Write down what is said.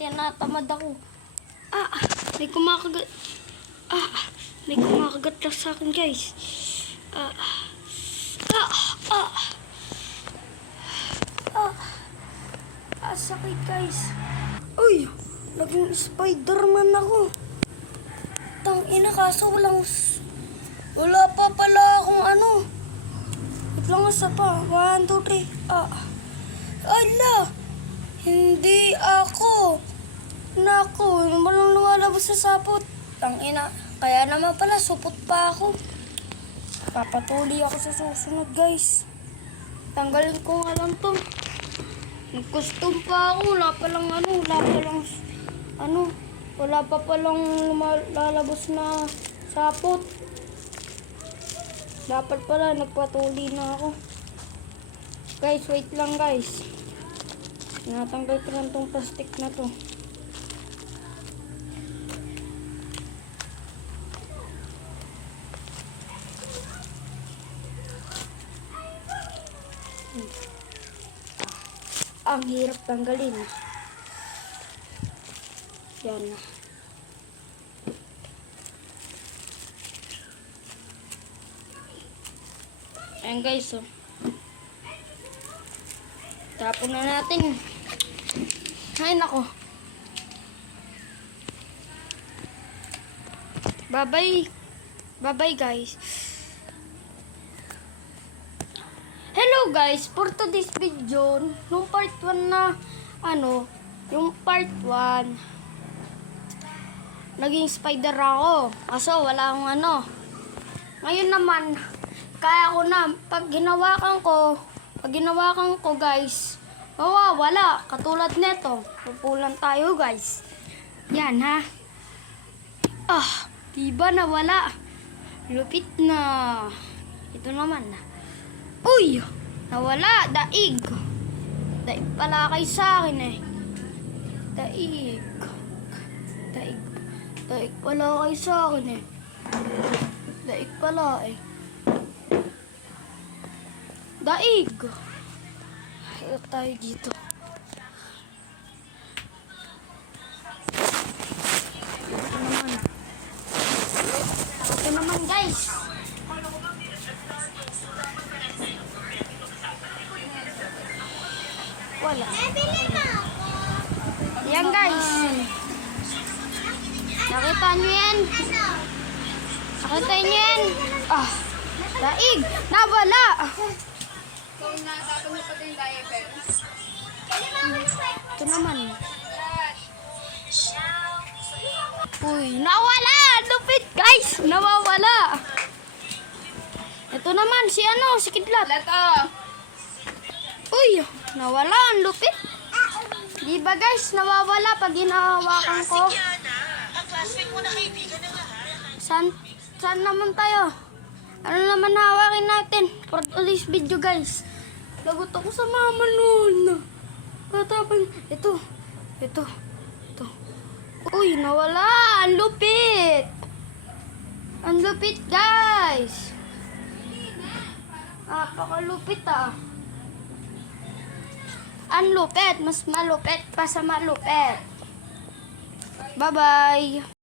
tinatamad ako. May kumakagat. May kumakagat lang sa akin, guys. Sakit, guys. Uy, naging Spider-Man ako. Tangina, kaso wala pa pala akong ano. Wait lang, isa pa. 1, 2, 3. Ala, hindi ako. Naku, walang lumalabas sa sapot. Tangina, kaya naman pala, supot pa ako. Papatuloy ako sa susunod, guys. Tanggalin ko nga lang to. Nag-custom pa ako, wala pa palang lumalabas na sapot. Dapat pala, nagpatuloy na ako. Guys, wait lang, guys. Natanggal ko lang tong plastic na to. Ang hirap tanggalin. Yan. Ayan, guys, oh. Tapon na natin. Ay, nako. Bye-bye. Bye-bye, guys. Hello, guys. For today's video, nung part 1 na, yung part 1, naging spider ako. Kaso, wala akong Ngayon naman, kaya ko na, pag ginawakan ko, guys, mawawala. Katulad nito. Pupulan tayo, guys. Yan, ha? Diba nawala? Lupit na. Ito naman. Uy! Nawala. Daig. Daig pala kayo sa akin, eh. Daig. Daig pala kayo sa akin, eh. Daig pala, eh. Daig. Ayaw tayo dito. Ito naman, guys. Wala. Yan, guys. Nakita nyo yan? Nakita nyo yan? Daig. Nawala. Ito naman. Uy, nawala! Lupit, guys! Nawawala! Ito naman, si Kidlat. Uy, nawala, ang lupit. Diba, guys, nawawala pag hinahawakan ko. Saan naman tayo? Ano naman hawakin natin for today's video, guys? Lagot ako sa mama noon. Patapang, ito. Uy, nawala. Ang lupit. Ang lupit, guys. Pakalupit, Ang lupit. Mas malupit pa sa malupit. Bye-bye.